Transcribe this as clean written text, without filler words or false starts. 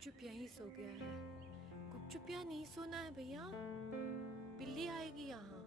गुपचुप यहीं सो गया है। गुपचुप यहाँ नहीं सोना है भैया, बिल्ली आएगी यहाँ।